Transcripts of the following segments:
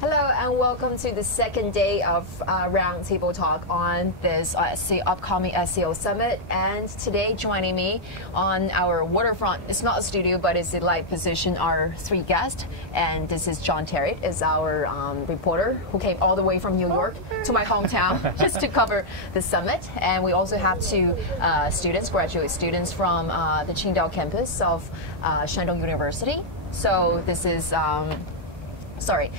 Hello and welcome to the second day of Roundtable Talk on this upcoming SCO Summit. And today joining me on our waterfront, it's not a studio but it's a live position, are three guests. And this is John Terry, is our reporter who came all the way from New York to my hometown just to cover the summit. And we also have two graduate students from the Qingdao campus of Shandong University. So this is Saurav.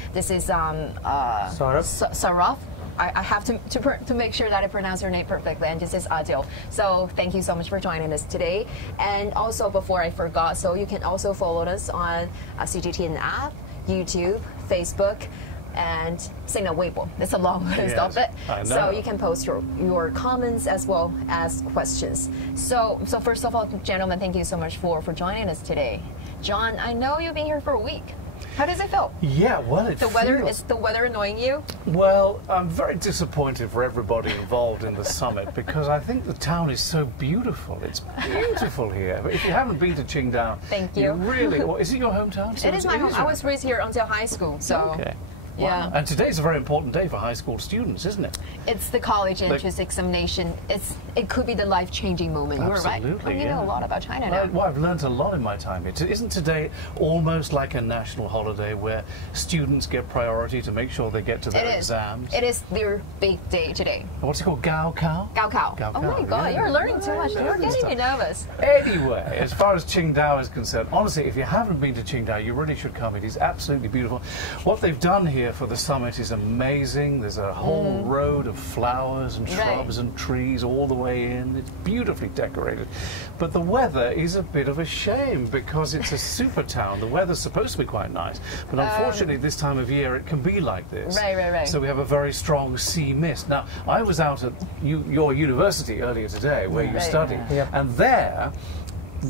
I have to make sure that I pronounce your name perfectly, and this is Adil. So thank you so much for joining us today. And also, before I forgot, so you can also follow us on CGTN app, YouTube, Facebook, and Signal Weibo. It's a long list of it. So you can post your comments as well as questions. So first of all, gentlemen, thank you so much for joining us today. John, I know you've been here for a week. How does it feel? Yeah, well, is the weather annoying you? Well, I'm very disappointed for everybody involved in the summit because I think the town is so beautiful. It's beautiful here. But if you haven't been to Qingdao, thank you. Really, is it your hometown? It is my home. I was raised here until high school. So. Okay. Yeah. Wow. And today's a very important day for high school students, isn't it? It's the college entrance examination. It could be the life-changing moment. Absolutely, you're right. You know a lot about China now. Well, I've learned a lot in my time. Isn't today almost like a national holiday where students get priority to make sure they get to their exams? It is their big day today. What's it called? Gao Kao? Gao Kao. Oh my God, you're learning too much. You're getting me nervous. Anyway, as far as Qingdao is concerned, honestly, if you haven't been to Qingdao, you really should come. It is absolutely beautiful. What they've done here for the summit is amazing. There's a whole road of flowers and shrubs and trees all the way in. It's beautifully decorated. But the weather is a bit of a shame because it's a super town. The weather's supposed to be quite nice, but unfortunately this time of year it can be like this. Right. So we have a very strong sea mist. Now, I was out at your university earlier today where you studied, and there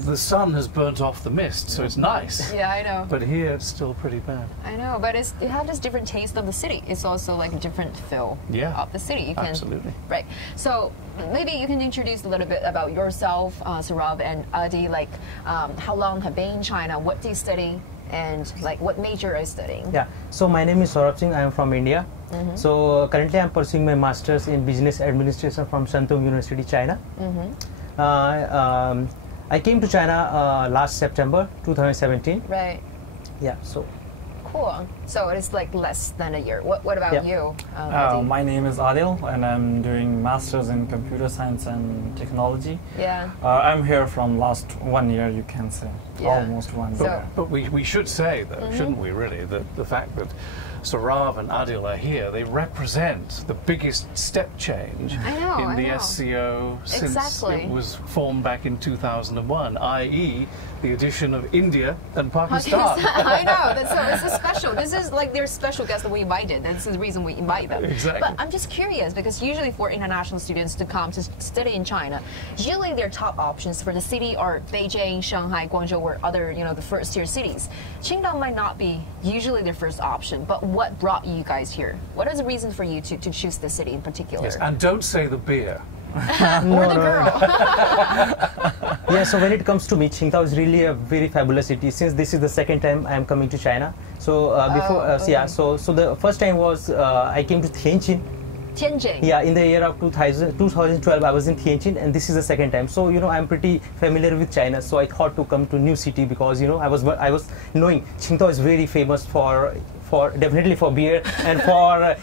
the sun has burnt off the mist, so it's nice. Yeah, I know. But here it's still pretty bad. I know, but you have this different taste of the city. It's also like a different feel of the city. Absolutely. Right. So maybe you can introduce a little bit about yourself, Saurav and Adi. Like, how long have you been in China? What do you study? And like, what major are you studying? Yeah. So my name is Saurav Singh. I am from India. So currently I'm pursuing my master's in business administration from Shandong University, China. I came to China last September 2017. Right. Yeah, so. Cool. So it's like less than a year. What about you? My name is Adil and I'm doing Masters in Computer Science and Technology. Yeah. I'm here from last 1 year, you can say. Almost 1 year. But we should say, though, shouldn't we really, that the fact that Saurav and Adil are here, they represent the biggest step change in the SCO since it was formed back in 2001, i.e. the addition of India and Pakistan. I know, it's a special. This is like their special guest that we invited. This is the reason we invite them. Exactly. But I'm just curious because usually for international students to come to study in China, usually their top options for the city are Beijing, Shanghai, Guangzhou, or other, the first-tier cities. Qingdao might not be usually their first option, but what brought you guys here? What is the reason for you to choose the city in particular? Yes, and don't say the beer. Or the girl. Yeah, so when it comes to me, Qingdao is really a very fabulous city. Since this is the second time I am coming to China. So so the first time was I came to Tianjin. Tianjin. Yeah, in the year of 2012, I was in Tianjin, and this is the second time. So I'm pretty familiar with China. So I thought to come to new city because I was knowing Qingdao is very famous for definitely for beer and for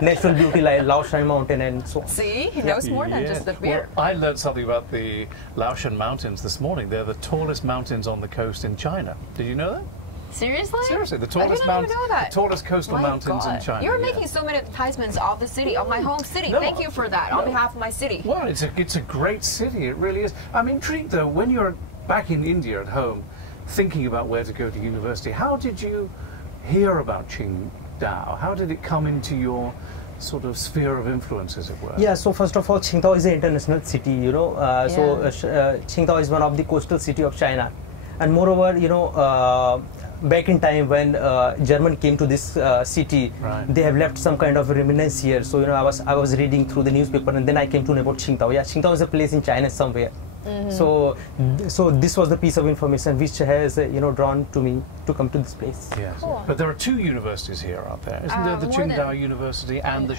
natural beauty like Laoshan Mountain and so on. See, he knows more than just the beer. Well, I learned something about the Laoshan Mountains this morning. They're the tallest mountains on the coast in China. Did you know that? Seriously? Seriously, the tallest coastal mountains in China. You're making so many advertisements of the city, of my home city. Thank you for that, on behalf of my city. Well, it's a great city. It really is. I'm intrigued though. When you're back in India at home, thinking about where to go to university, how did you hear about Qingdao? How did it come into your sort of sphere of influence, as it were? Yeah, so first of all, Qingdao is an international city, Qingdao is one of the coastal city of China. And moreover, back in time when German came to this city, they have left some kind of remnants here. So I was reading through the newspaper, and then I came to know about Qingdao. Yeah, Qingdao is a place in China somewhere. So this was the piece of information which has drawn to me to come to this place. Yes. Cool. But there are two universities here, aren't there? Isn't there the more than- Qingdao University and the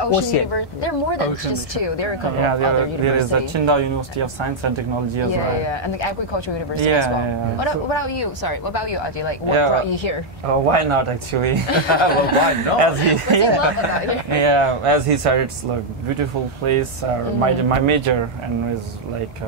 Ocean University. There are more than Ocean just two. There are a couple Yeah, of other there is the universities. Qingdao University of Science and Technology as well. And the Agricultural University Yeah, as well. yeah. What about you? Sorry, what about you, Ajay? Like, what Yeah. brought you here? Why not, actually? well, why not? As he, What do you love about here? yeah, as he said, it's like beautiful place. My major and is like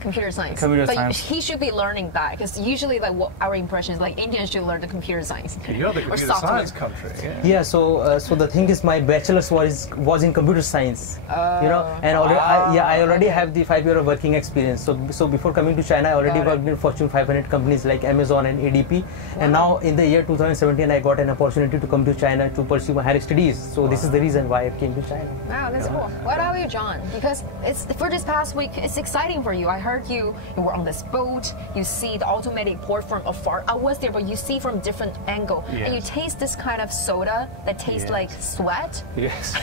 Computer science. Computer but science. he should be learning that because usually, like, what our impression is, like, Indians should learn the computer science. You're the or computer software. science country. Yeah. Yeah, so the thing is, my bachelor's was in computer science, and already, I already have the 5 year of working experience. So before coming to China, I already worked in Fortune 500 companies like Amazon and ADP, and now in the year 2017, I got an opportunity to come to China to pursue my higher studies. So this is the reason why I came to China. Wow, that's cool. What about you, John? Because it's for this past week, it's exciting for you. I heard you were on this boat. You see the automatic port from afar. I was there, but you see from different angle, and you Yes. taste this kind of soda that tastes Yes. like sweat. Yes.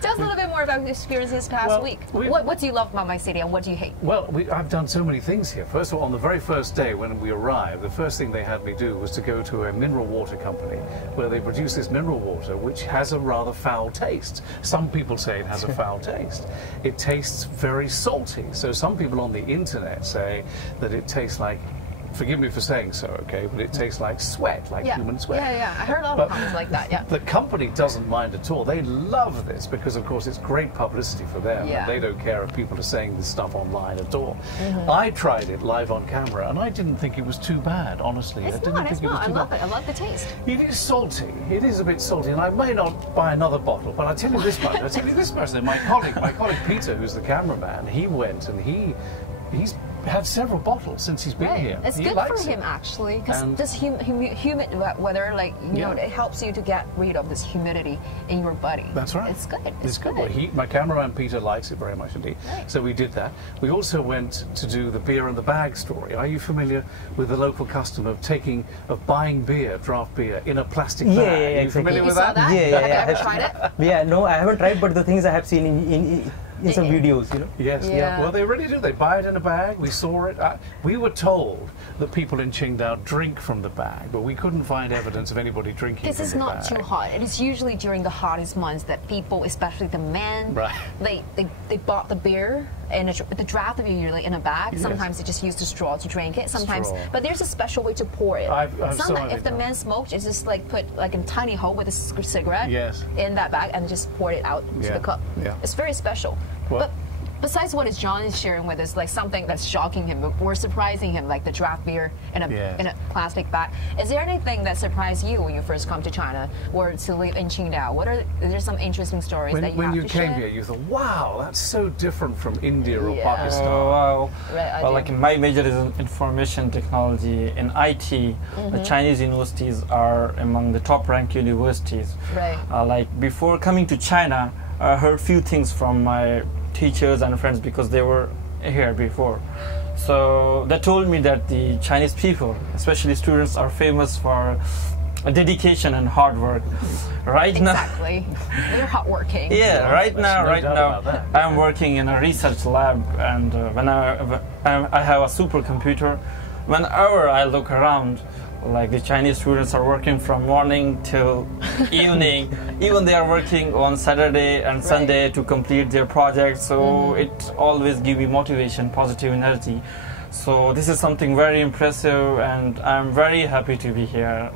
Tell us a little bit more about your experience this past Well, week. we- What do you love about my city, and what do you hate? Well, I've done so many things here. First of all, on the very first day when we arrived, the first thing they had me do was to go to a mineral water company where they produce this mineral water which has a rather foul taste. Some people say it has a foul taste. It tastes very salty. So some people on the internet say that it tastes like, forgive me for saying so, okay, but it tastes like sweat, like human sweat. Yeah. I heard a lot But of comments like that. Yeah. The company doesn't mind at all. They love this because, of course, it's great publicity for them. Yeah. And they don't care if people are saying this stuff online at all. I tried it live on camera, and I didn't think it was too bad, honestly. I It's didn't not. think It's it was not. I too love bad. it. I love the taste. It is salty. It is a bit salty, and I may not buy another bottle, but I tell you this much. I tell you this much. That my colleague Peter, who's the cameraman, he went and he's had several bottles since he's been here. It's He good for likes him it. actually, because And- this humid weather, like it helps you to get rid of this humidity in your body. That's right. It's good. It's good. Well, my cameraman Peter likes it very much indeed. Right. So we did that. We also went to do the beer in the bag story. Are you familiar with the local custom of buying beer, draft beer, in a plastic bag? Yeah, Are you exactly. familiar You with saw that? Yeah, Have you ever yeah. tried it? Yeah, no, I haven't tried, but the things I have seen in some videos, Yes, Yeah. Well, they really do. They buy it in a bag. We saw it. We were told that people in Qingdao drink from the bag, but we couldn't find evidence of anybody drinking Because from it's the not bag. too hot. It is usually during the hottest months that people, especially the men, Right. they bought the beer and the draft beer usually in a bag. Yes. Sometimes they just use the straw to drink it. Sometimes, Straw. but there's a special way to pour it. I've It's not saw like it if the done. man smoked, it's just like put like a tiny hole with a cigarette Yes. in that bag and just pour it out to Yeah. the cup. Yeah. It's very special. Well- But besides what John is sharing with us, like something that's shocking him or surprising him, like the draft beer in Yes. a plastic bag. Is there anything that surprised you when you first come to China or to live in Qingdao? Is there some interesting stories that you When have you to came share? here, you thought, wow, that's so different from India or Yeah. Pakistan. Wow. Right, Well, like my major is in information technology. In IT, the Chinese universities are among the top-ranked universities. Right. Like before coming to China, I heard few things from my teachers and friends because they were here before. So they told me that the Chinese people, especially students, are famous for dedication and hard work. Right now. Exactly. They're hardworking. Yeah, right There's now, no doubt about that. I'm working in a research lab, and when I have a supercomputer, whenever I look around, like the Chinese students are working from morning till evening. Even they are working on Saturday and Sunday to complete their projects. So it always gives me motivation, positive energy. So this is something very impressive, and I'm very happy to be here.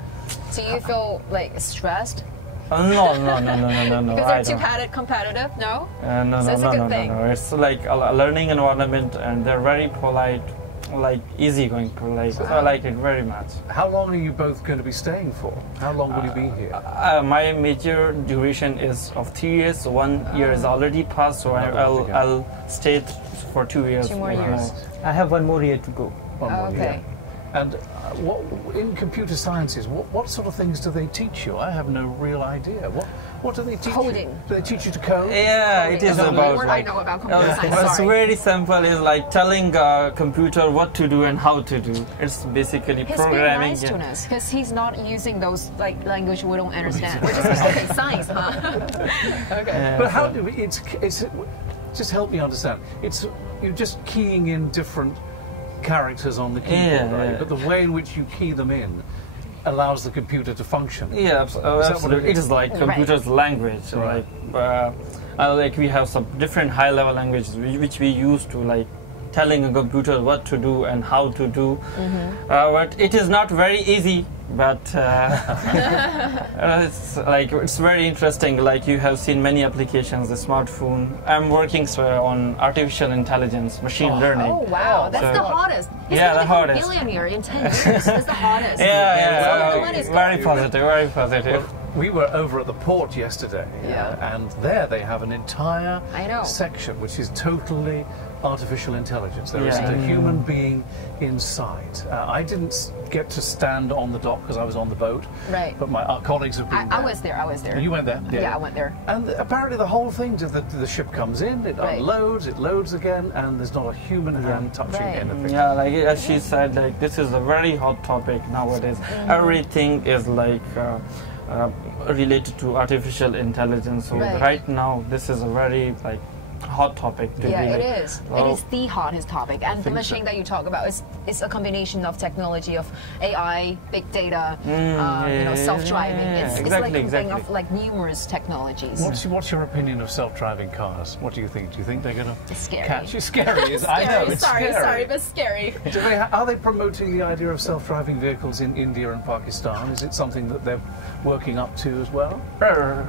Do you feel like stressed? No. Because they're too competitive? No? No, So it's a good thing. It's like a learning environment, and they're very polite, like easygoing, polite. I like it very much. How long are you both going to be staying for? How long will you be here? My major duration is of 3 years, so 1 year is already passed, so I'll stay for 2 years. 2 more years. I have 1 more year to go. One more Okay. year. And in computer sciences, what sort of things do they teach you? I have no real idea. What do they teach Coding. you? Do they teach you to code? Yeah, it is That's the only about word like, I know about computer science. it's Sorry. very simple. It's like telling a computer what to do and how to do. It's basically He's programming. being nice to us because he's not using those like language we don't understand. We're just like, okay, science, huh? Okay. But how do it's just help me understand. It's you're just keying in different characters on the keyboard, right? But the way in which you key them in allows the computer to function. Yeah, absolutely. It is like computer's language. Right. Like we have some different high-level languages which we use to like telling a computer what to do and how to do. But it is not very easy. But it's very interesting. Like you have seen many applications, the smartphone. I'm working on artificial intelligence, machine learning. Oh wow, that's the hottest. He's the hottest. Billionaire in 10 years. That's the hottest. Very positive, very positive. Well, we were over at the port yesterday, and there they have an entire section which is totally artificial intelligence. There isn't a human being in sight. I didn't get to stand on the dock because I was on the boat. Right. But our colleagues have been there. I was there. You went there? Yeah, I went there. And apparently the whole thing, the ship comes in, it unloads, it loads again, and there's not a human hand touching anything. Yeah, like as she said, like this is a very hot topic nowadays. Everything is like related to artificial intelligence. So right now, this is a very like hot topic to it is. It is the hottest topic, and the machine that you talk about is a combination of technology of AI, big data, self-driving. It's like a thing of like numerous technologies. What's your opinion of self-driving cars? What do you think? Do you think they're going to catch you? Scary. I know, it's sorry, but scary. Are they promoting the idea of self-driving vehicles in India and Pakistan? Is it something that they're working up to as well?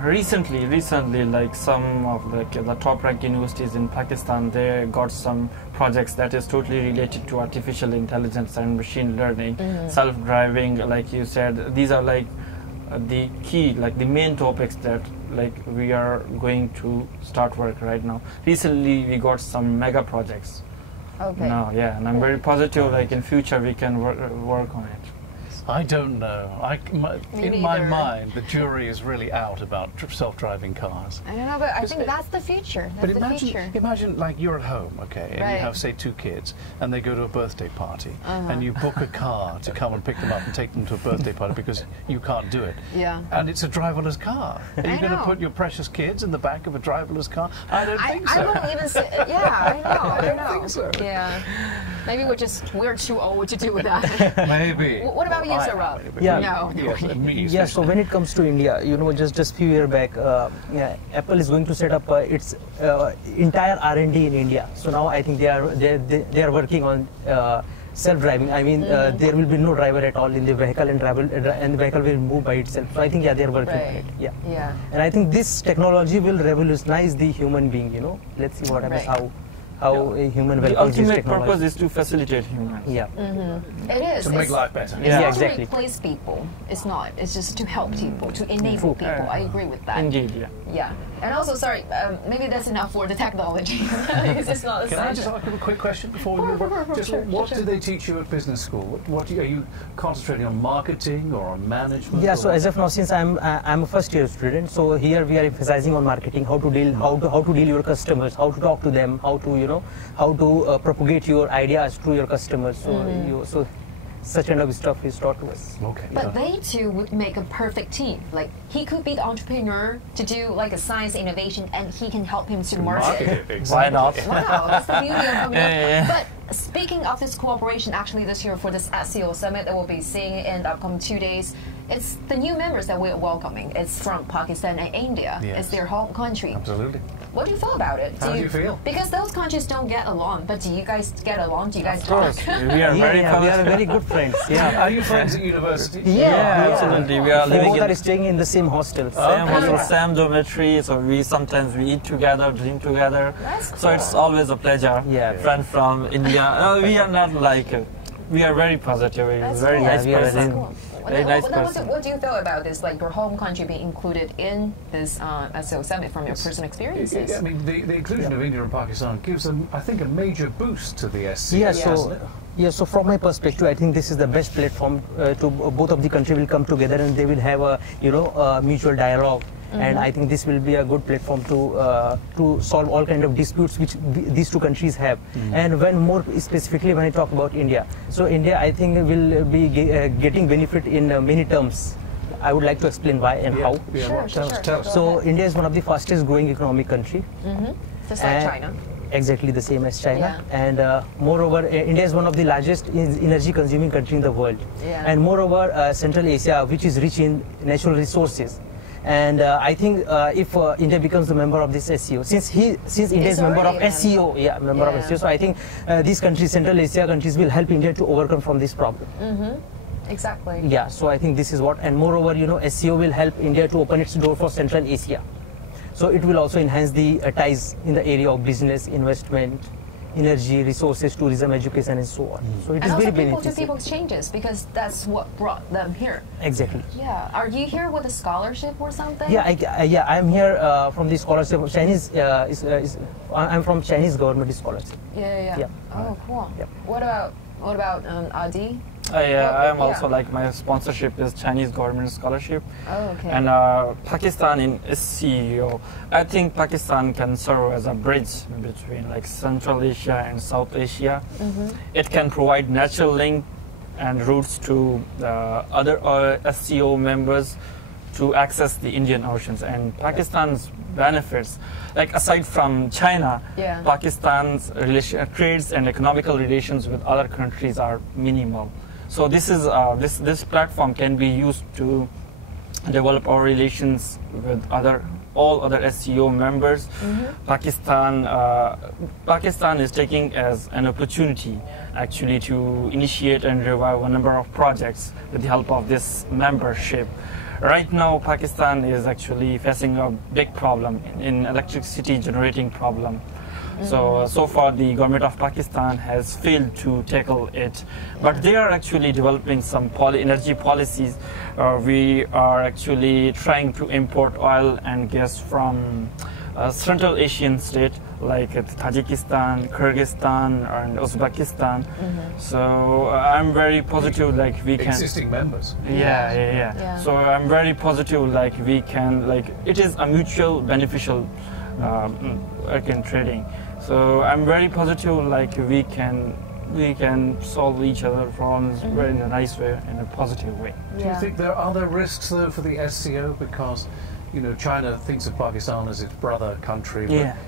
Recently, like some of the top-ranked universities in Pakistan, they got some projects that is totally related to artificial intelligence and machine learning, self-driving, like you said. These are like the key, like the main topics that like we are going to start work right now. Recently, we got some mega projects. Okay. No, and I'm very positive. Like in future, we can work on it. I don't know. In my mind, the jury is really out about self-driving cars. I don't know, but I think that's the future. That's the future. Imagine, like, you're at home, okay, and you have, say, 2 kids, and they go to a birthday party, and you book a car to come and pick them up and take them to a birthday party because you can't do it. Yeah. And it's a driverless car. Are you going to put your precious kids in the back of a driverless car? I don't think so. I won't even say. Yeah, I don't think so. Yeah. Maybe we're too old to do with that. Maybe. What about you, Sir Rob? Yeah. No. Yes, so when it comes to India, just few years back, Apple is going to set up its entire R&D in India. So now I think they are working on self-driving. I mean, there will be no driver at all in the vehicle, and the vehicle will move by itself. So I think they are working on it. Yeah. And I think this technology will revolutionize the human being. Let's see what happens. How a human will use ultimate technology. purpose is to facilitate humans. Yeah. It is. To make life better. It's not to replace people. It's not. It's just to help people, to enable people. I agree with that. Indeed, Yeah. And also, sorry, maybe that's enough for the technology. It's not Can I just ask you a quick question before we move on? Just what do they teach you at business school? What are you concentrating on, marketing or on management? Yeah, so as of now, since I'm a first-year student, so here we are emphasizing on marketing, how to deal your customers, how to talk to them, how to propagate your ideas to your customers. So such kind of stuff is taught to us. Okay. But they two would make a perfect team. Like, he could be the entrepreneur to do like a science innovation, and he can help him to market it. Exactly. Why not? Wow, that's the beauty of it. But speaking of this cooperation, actually this year for this SCO Summit that we'll be seeing in the upcoming 2 days, it's the new members that we're welcoming. It's from Pakistan and India. Yes. It's their home country. Absolutely. What do you feel about it? How do you feel? Because those countries don't get along, but do you guys get along? Do you guys Of course, talk? we are we are very good friends. Yeah. Are you friends at university? Yeah, absolutely. We are We living both in are staying in the same hostel. same dormitory, so we sometimes eat together, drink together. That's cool. So it's always a pleasure. Yeah. Friend from India. We are not like we are very positive. That's Very cool. nice we are person. Cool. Very nice person. What do you feel about this? Like your home country being included in this SCO Summit from your personal experiences? I mean, the inclusion of India and Pakistan gives them, I think, a major boost to the SCO. Yeah, so from my perspective, I think this is the best platform to both of the countries will come together, and they will have a mutual dialogue. And I think this will be a good platform to solve all kind of disputes which these two countries have. And when more specifically when I talk about India, so India I think will be getting benefit in many terms. I would like to explain why and how. Yeah, Sure. tell us. So India is one of the fastest growing economic country. Just like China. exactly the same as China. Yeah. And moreover, India is one of the largest energy consuming country in the world. Yeah. And moreover, Central Asia, which is rich in natural resources. And I think if India becomes a member of this SCO, since India is member of SCO, member of SCO, so I think these countries, Central Asia countries, will help India to overcome from this problem. Exactly. Yeah, so I think this is what, and moreover, SCO will help India to open its door for Central Asia. So it will also enhance the ties in the area of business, investment, energy, resources, tourism, education, and so on. So it is very beneficial. And people-to-people exchanges, because that's what brought them here. Exactly. Yeah. Are you here with a scholarship or something? Yeah, I'm here from the scholarship of Chinese. I'm from Chinese government scholarship. Yeah. Oh, cool. Yeah. What about Adi? I'm also like my sponsorship is Chinese government scholarship. Oh, okay. And Pakistan in SCO, I think Pakistan can serve as a bridge between like Central Asia and South Asia. It can provide natural link and routes to other SCO members to access the Indian Oceans, and Pakistan's benefits, like aside from China, Pakistan's trades and economical relations with other countries are minimal. So this is this platform can be used to develop our relations with all other SCO members. Pakistan is taking as an opportunity actually to initiate and revive a number of projects with the help of this membership. Right now, Pakistan is actually facing a big problem in electricity generating problem. So far the government of Pakistan has failed to tackle it, but they are actually developing some energy policies. We are actually trying to import oil and gas from Central Asian state like Tajikistan, Kyrgyzstan, and Uzbekistan. So I'm very positive, like we can existing members. Yeah. So I'm very positive, like we can, like it is a mutual beneficial trading. So I'm very positive, like we can solve each other problems very in a nice way, in a positive way. Do you think there are other risks though for the SCO, because China thinks of Pakistan as its brother country,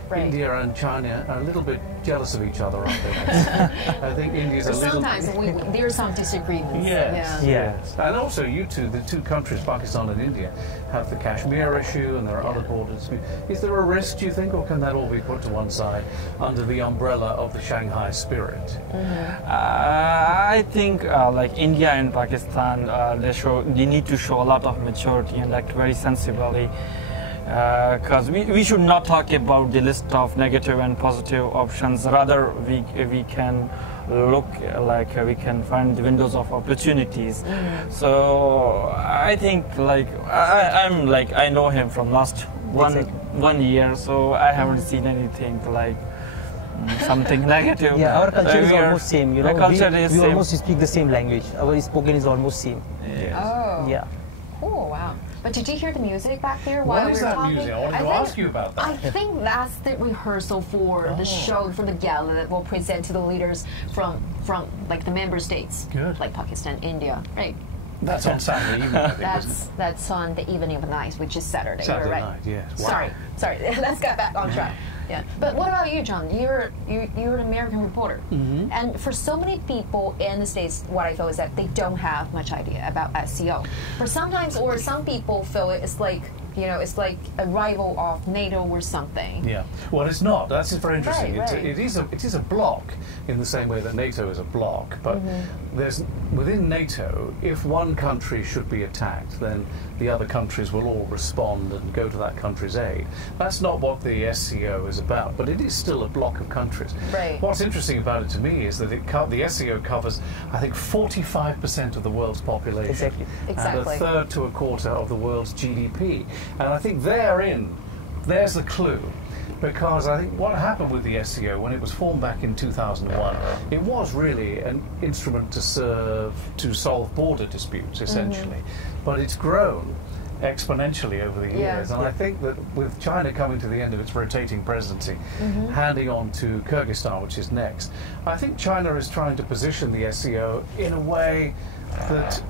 but India and China are a little bit jealous of each other, aren't they? I think India's a little... Sometimes there are some disagreements. Yes. And also the two countries, Pakistan and India, have the Kashmir issue, and there are other borders. Is there a risk, do you think, or can that all be put to one side under the umbrella of the Shanghai spirit? I think like India and Pakistan, they need to show a lot of maturity and act very sensibly. Because we should not talk about the list of negative and positive options. Rather, we can look like we can find the windows of opportunities. So I think like I know him from last one year, so I haven't seen anything like something negative. Yeah, our culture is almost same. The culture is we same. almost speak the same language. Our spoken is almost same. Oh. Yeah. Cool. Wow. But did you hear the music back there What while we is were that talking? music? I wanted to ask you about that. I think that's the rehearsal for the show, for the gala that we'll present to the leaders from like the member states, like Pakistan, India, right? That's on Saturday evening, I think, isn't it? That's on the evening of the night, which is Saturday. Saturday right? night, yes. Wow. Sorry. Let's get back on track. Yeah. But what about you, John? You're an American reporter, and for so many people in the States, what I feel is that they don't have much idea about SCO. Some people feel it's like it's like a rival of NATO or something. Yeah. Well, it's not. That's very interesting. Right. It is a bloc in the same way that NATO is a bloc. But there's within NATO, if one country should be attacked, then the other countries will all respond and go to that country's aid. That's not what the SCO is about. But it is still a bloc of countries. Right. What's interesting about it to me is that the SCO covers, I think, 45% of the world's population. Exactly. And a third to a quarter of the world's GDP. And I think there's the clue, because I think what happened with the SCO when it was formed back in 2001, it was really an instrument to solve border disputes, essentially. But it's grown, exponentially over the years. And I think that with China coming to the end of its rotating presidency, handing on to Kyrgyzstan, which is next, I think China is trying to position the SCO in a way that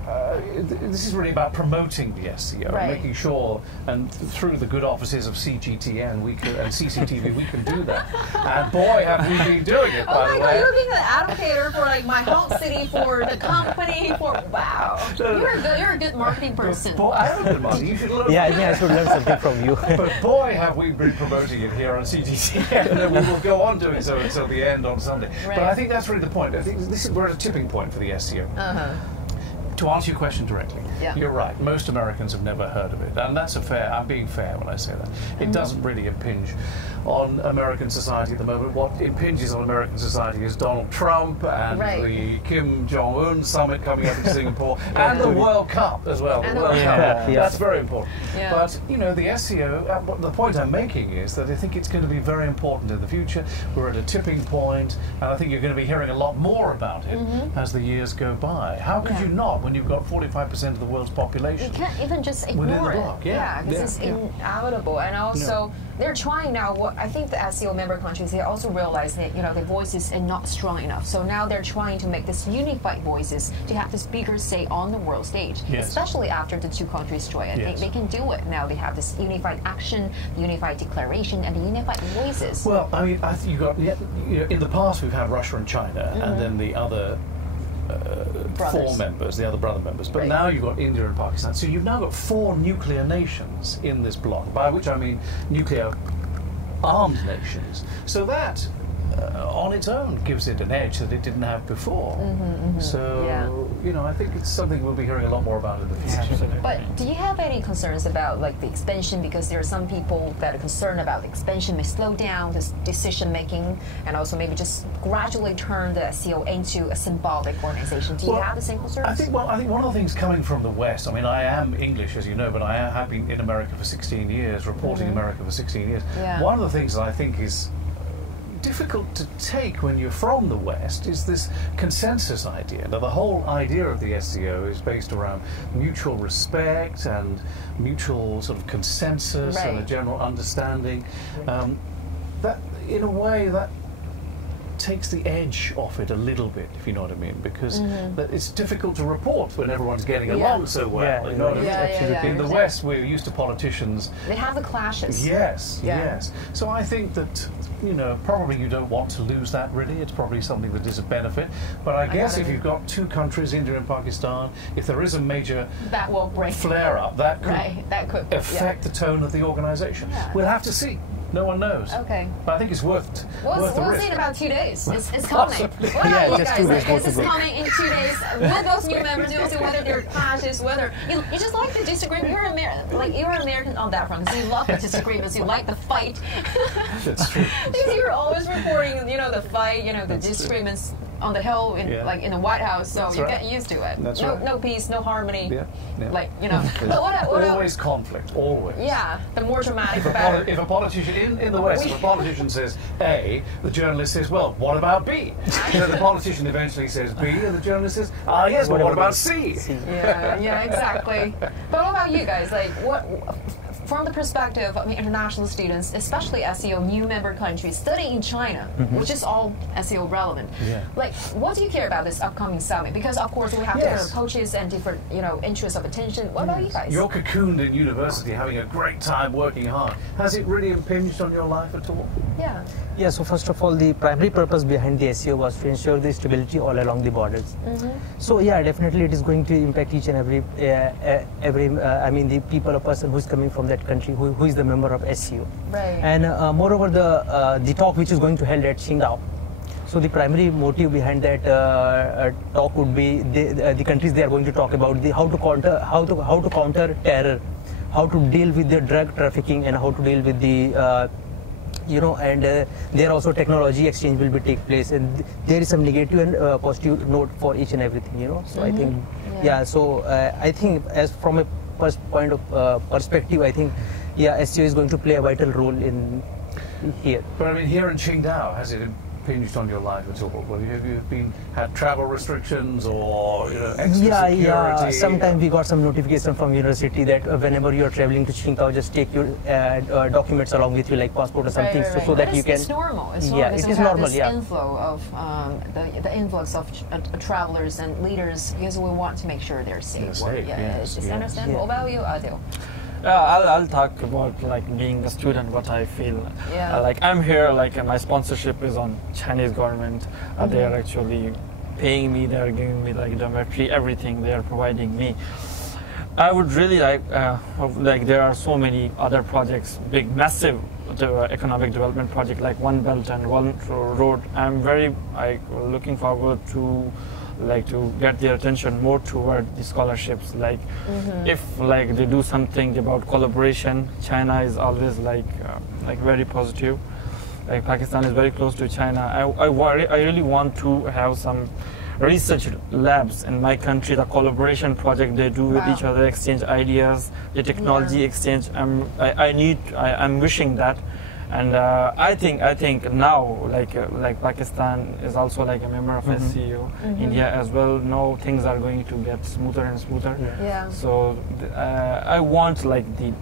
this is really about promoting the SCO, making sure, and through the good offices of CGTN and CCTV, we can do that. And boy, have we been doing it, by the way. God, you're being an advocate for like my home city, for the company, for wow. You're a good marketing person. Boy, I am a good marketing. You should learn. Yeah, I think I should learn something from you. But boy, have we been promoting it here on CGTN, and then we will go on doing so until the end on Sunday. But I think that's really the point. I think we're at a tipping point for the SCO. To answer your question directly, you're right. Most Americans have never heard of it, and that's I'm being fair when I say that. It doesn't really impinge on American society at the moment. What impinges on American society is Donald Trump and the Kim Jong-un summit coming up in Singapore, and the World Cup as well. The World Cup. That's very important. But you know, the SCO. The point I'm making is that I think it's going to be very important in the future. We're at a tipping point, and I think you're going to be hearing a lot more about it as the years go by. How could you not, when you've got 45% of the world's population? You can't even just ignore it. Because it's inevitable. And also, they're trying now. I think the SCO member countries, they also realize that their voices are not strong enough. So now they're trying to make this unified voices to have this bigger say on the world stage, especially after the two countries join. I think they can do it now. They have this unified action, unified declaration, and the unified voices. Well, I mean, you got in the past we've had Russia and China, and then the other. Four members, the other brother members, but now you've got India and Pakistan. So you've now got 4 nuclear nations in this bloc, by which I mean nuclear armed nations. So that on its own gives it an edge that it didn't have before. So I think it's something we'll be hearing a lot more about in the future. But do you have any concerns about like the expansion? Because there are some people that are concerned about the expansion may slow down this decision making, and also maybe just gradually turn the SCO into a symbolic organization. Do you have the same concerns? I think one of the things coming from the West. I mean, I am English, as you know, but I have been in America for 16 years, reporting America for 16 years. One of the things that I think is difficult to take when you're from the West is this consensus idea. Now, the whole idea of the SCO is based around mutual respect and mutual sort of consensus and a general understanding. That, in a way, that takes the edge off it a little bit, if you know what I mean, because it's difficult to report when everyone's getting along so well. You know what I mean? In the West, we're used to politicians. They have the clashes. Yes. So I think that, probably you don't want to lose that, really. It's probably something that is a benefit. But I guess if you've got 2 countries, India and Pakistan, if there is a major flare-up, that could affect the tone of the organization. We'll have to see. No one knows. Okay. But I think it's worth the We'll risk. see in about 2 days. It's coming. What about you guys? This is coming in 2 days. With those new members, you'll see whether there are clashes, whether you just like the disagreement. You're American on that front. So you love the disagreements. You like the fight. That's true. Because you're always reporting, the fight, the disagreements on the Hill, in the White House. So you get used to it. That's no peace, no harmony. But always conflict. Always. Yeah. The more dramatic, the better. If a politician in the West, if a politician says A, the journalist says, well, what about B? So the politician eventually says B, and the journalist says, yes, but what about C? Yeah, exactly. But what about you guys? Like, from the perspective of international students, especially SCO new member countries studying in China, which is all SCO relevant. Like, what do you care about this upcoming summit? Because of course we have different approaches and different interests of attention. What about you guys? You're cocooned in university, having a great time, working hard. Has it really impinged on your life at all? Yeah, so first of all, the primary purpose behind the SCO was to ensure the stability all along the borders. So yeah, definitely it is going to impact each and every the people or person who is coming from that country, who is the member of SCO. And moreover, the talk which is going to held at Qingdao. So the primary motive behind that talk would be the countries they are going to talk about how to counter terror, how to deal with the drug trafficking, and how to deal with the there also technology exchange will be take place, and there is some negative and positive note for each and everything. So I think so I think as from a point of perspective, I think SCO is going to play a vital role in here. But I mean, here in Qingdao, has it impinged on your life at all? Well, have you had travel restrictions or extra security? Yeah. Sometimes we got some notification from university that whenever you're traveling to Qingdao, just take your documents along with you, like passport or something, Right. so that you can. It's normal. It's Yeah, normal. it We is have normal. This Yeah. inflow of the influx of travelers and leaders because we want to make sure they're safe. They're safe, yes, It's yes. understandable. What about you, Adil? I'll talk about like being a student, what I feel. Yeah. Like I'm here, like my sponsorship is on Chinese government. They are actually paying me. They are giving me like dormitory, everything they are providing me. I would really like there are so many other projects, big, massive economic development project like One Belt and One Road. I'm very looking forward to get their attention more toward the scholarships. Like if like they do something about collaboration, China is always like very positive. Like Pakistan is very close to China. I really want to have some research labs in my country, the collaboration project they do with each other, exchange ideas, the technology exchange. I'm wishing that. And I think now like Pakistan is also like a member of SCO, India as well. Now things are going to get smoother and smoother. Yeah. So I want like the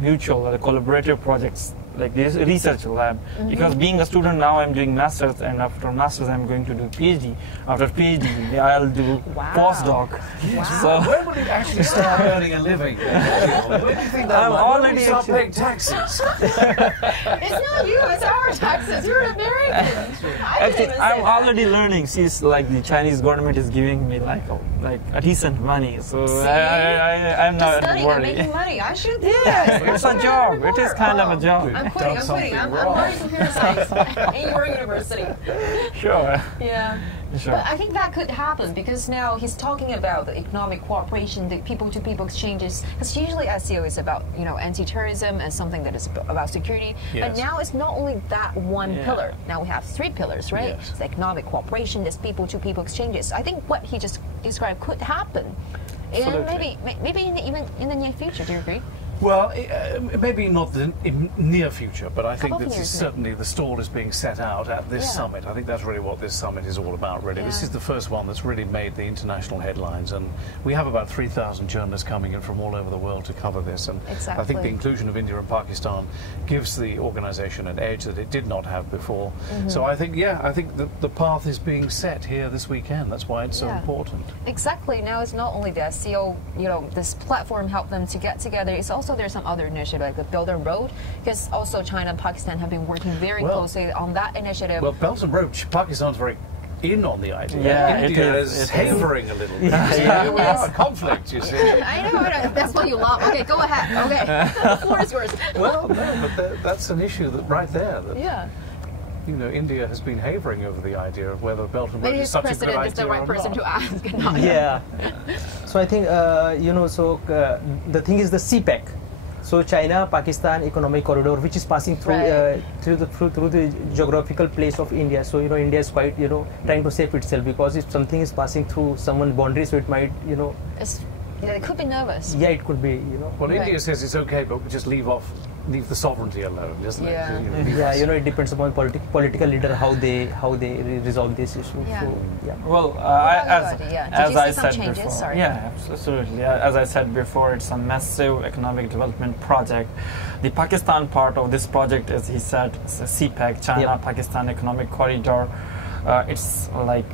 mutual, collaborative projects like this research lab, because being a student now I'm doing masters, and after masters I'm going to do PhD. After PhD I'll do postdoc. So when will you actually start earning a living? When do you think that I'm already start paying taxes? It's not you. It's our taxes. You're an American. actually I'm already learning. She's like the Chinese government is giving me like a decent money, so I'm Just not studying and worried. making money. I should do Yeah, this. it's a job. It is kind of a job. I'm quitting. I'm learning computer science in your university. Sure. Yeah. Sure. But I think that could happen because now he's talking about the economic cooperation, the people-to-people exchanges. Because usually SCO is about anti-terrorism and something that is about security. Yes. But now it's not only that one Yeah. pillar. Now we have three pillars, right? Yes. It's economic cooperation. There's people-to-people exchanges. I think what he just described could happen. And Absolutely. maybe even in the near future. Do you agree? Well, maybe not the near future, but I think Couple of that years, certainly the stall is being set out at this Yeah. summit. I think that's really what this summit is all about, really. This Yeah. is the first one that's really made the international headlines, and we have about 3,000 journalists coming in from all over the world to cover this. And I think Exactly. the inclusion of India and Pakistan gives the organization an edge that it did not have before. So I think the path is being set here this weekend. That's why it's so Yeah. important. Exactly. Now it's not only the SCO, this platform helped them to get together. It's also there's some other initiative like the Belt and Road, because also China and Pakistan have been working very Well- closely on that initiative. Well, Belt and Road, Pakistan's very in on the idea. Yeah, India it is is. havering a little bit. Yeah. We are a conflict, you see. I know. That's why you laugh. Okay, go ahead. Okay, the floor is yours. Well, no, but that's an issue that right there. That, Yeah. India has been havering over the idea of whether Belt and Road Maybe is his such a good president idea is the right or person not. to ask. Not Yeah. So I think the thing is the CPEC. So China Pakistan economic corridor, which is passing through Right. through the geographical place of India. So India is quite trying to save itself, because if something is passing through someone's boundary, so it might They could be nervous. yeah, it could be Well, Right. India says it's okay, but just leave the sovereignty alone, doesn't Yeah. it? yeah, it depends upon political leader how they resolve this issue. Yeah. So yeah. Well, about you, Adi? Did you I see some said changes? before, Sorry. yeah, absolutely. As I said before, it's a massive economic development project. The Pakistan part of this project, as he said, is a CPEC, China-Pakistan Economic Corridor. It's like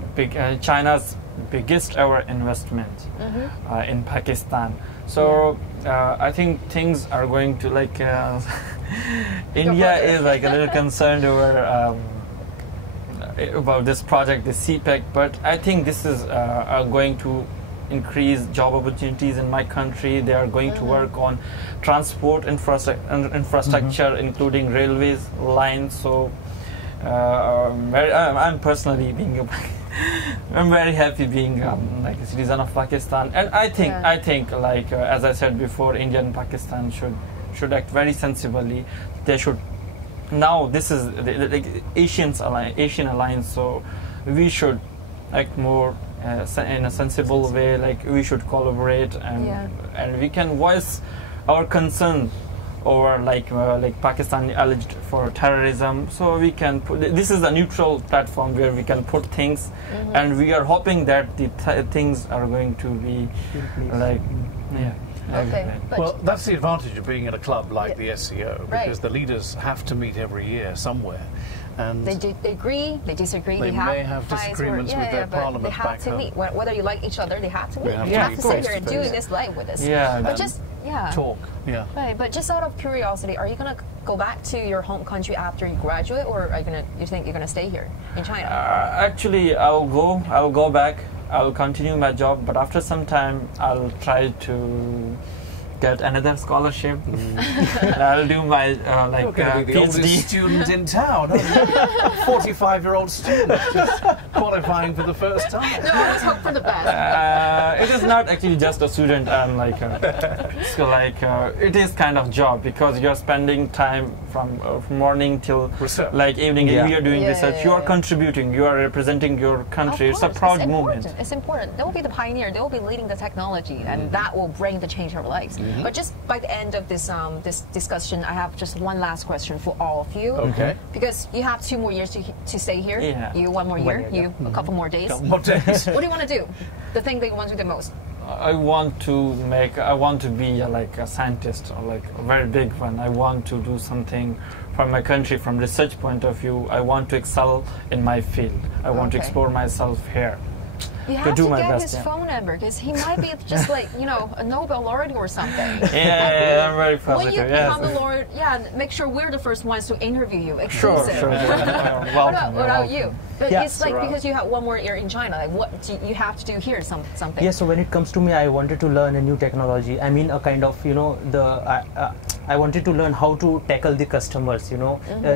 China's biggest ever investment in Pakistan. So I think things are going to India is like a little concerned over about this project, the CPEC, but I think this is going to increase job opportunities in my country. They are going to work on transport infrastructure, including railways, lines. So I'm personally being I'm very happy being like a citizen of Pakistan, and I think as I said before, India and Pakistan should act very sensibly. They should. Now this is the Asian alliance, so we should act more in a sensible way. Like we should collaborate, and we can voice our concern or like Pakistan alleged for terrorism. So we can put, this is a neutral platform where we can put things, and we are hoping that the things are going to be like, yeah. Okay. Well, that's the advantage of being in a club like the SCO, Right. because the leaders have to meet every year somewhere. And They agree, they disagree, They may have fights disagreements with their but parliament they have back to home. meet. Whether you like each other, they have to meet. have You to have meet to sit face here and to do face. this live with us. Yeah. But And just, talk. Yeah. Right, but just out of curiosity, are you going to go back to your home country after you graduate, or are you think you're going to stay here in China? Actually, I'll go back. I'll continue my job, but after some time, I'll try to get another scholarship. And I'll do my You're going to be the oldest PhD. student in town, aren't you? 45-year-old student just qualifying for the first time. No, always hope for the best. It is not actually just a student. I'm like, it is kind of job, because you're spending time from morning till Research. like evening. Yeah. We are doing Yeah, research. yeah, You are yeah. contributing. You are representing your country. Of It's a course, proud it's moment. important. It's important. They will be the pioneer. They will be leading the technology, and that will bring the change in our lives. But just by the end of this this discussion, I have just one last question for all of you. Okay. Because you have 2 more years to stay here. Yeah. You 1 more year. year, You a couple more days. Couple more days. What do you want to do? The thing that you want to do the most. I want to be like a scientist, or like a very big one. I want to do something from my country, from research point of view. I want to excel in my field. I want to Okay. explore myself here. You have do to my get best, his yeah. phone number, because he might be just like, a Nobel laureate or something. Yeah, I'm very When you positive. become Yes. a laureate, make sure we're the first ones to interview you. Sure, Exclusive. sure. What about you? But Yeah. it's like, Sarah. because you have 1 more year in China, like what do you have to do here? Something. Yeah, so when it comes to me, I wanted to learn a new technology. I mean, a kind of, I wanted to learn how to tackle the customers,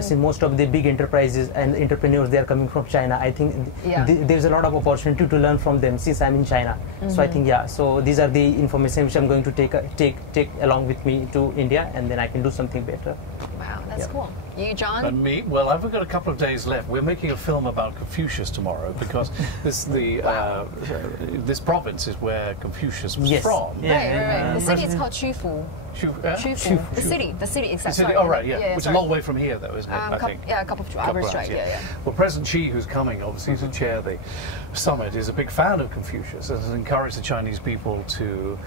See, most of the big enterprises and entrepreneurs, they are coming from China. I think Yeah. there's a lot of opportunity to learn from them since I'm in China. So I think, so these are the information which I'm going to take along with me to India, and then I can do something better. Wow, that's Yeah. cool. You, John? And me? Well, I've got a couple of days left. We're making a film about Confucius tomorrow, because this province is where Confucius was Yes. from. Right. The city is called Qufu. Qufu. The city, The city, sorry. oh right, yeah, which is a sorry. long way from here, though, isn't it? I think. Yeah, a couple of hours drive. Yeah. Well, President Xi, who's coming, obviously, to chair the summit, is a big fan of Confucius and has encouraged the Chinese people to,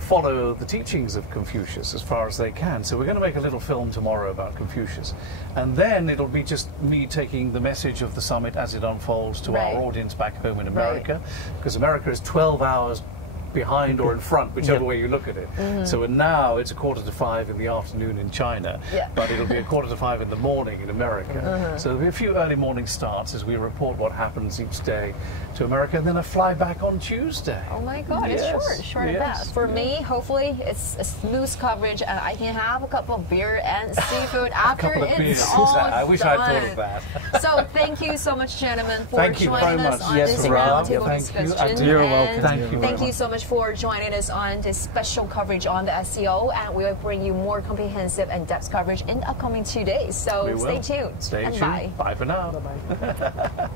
follow the teachings of Confucius as far as they can. So we're going to make a little film tomorrow about Confucius, and then it'll be just me taking the message of the summit as it unfolds to Right. our audience back home in America, because America is 12 hours behind or in front, whichever Yep. way you look at it. So now it's 4:45 in the afternoon in China, Yeah. but it'll be 4:45 in the morning in America. So there'll be a few early morning starts as we report what happens each day to America, and then a fly back on Tuesday. Oh my God, Yes, it's short and yes, fast. For me, hopefully, it's a smooth coverage, and I can have a cup of beer and seafood after Couple of it's beers. all I wish I'd thought done. of that. So thank you so much, gentlemen, for Thank you very joining us much. on Yes, this Rob. roundtable Thank you. discussion. You're And welcome. Thank you very Thank you much. so much for joining us on this special coverage on the SCO, and we will bring you more comprehensive and depth coverage in the upcoming 2 days. So We will. stay tuned. Stay and tuned. bye. Bye for now. Bye.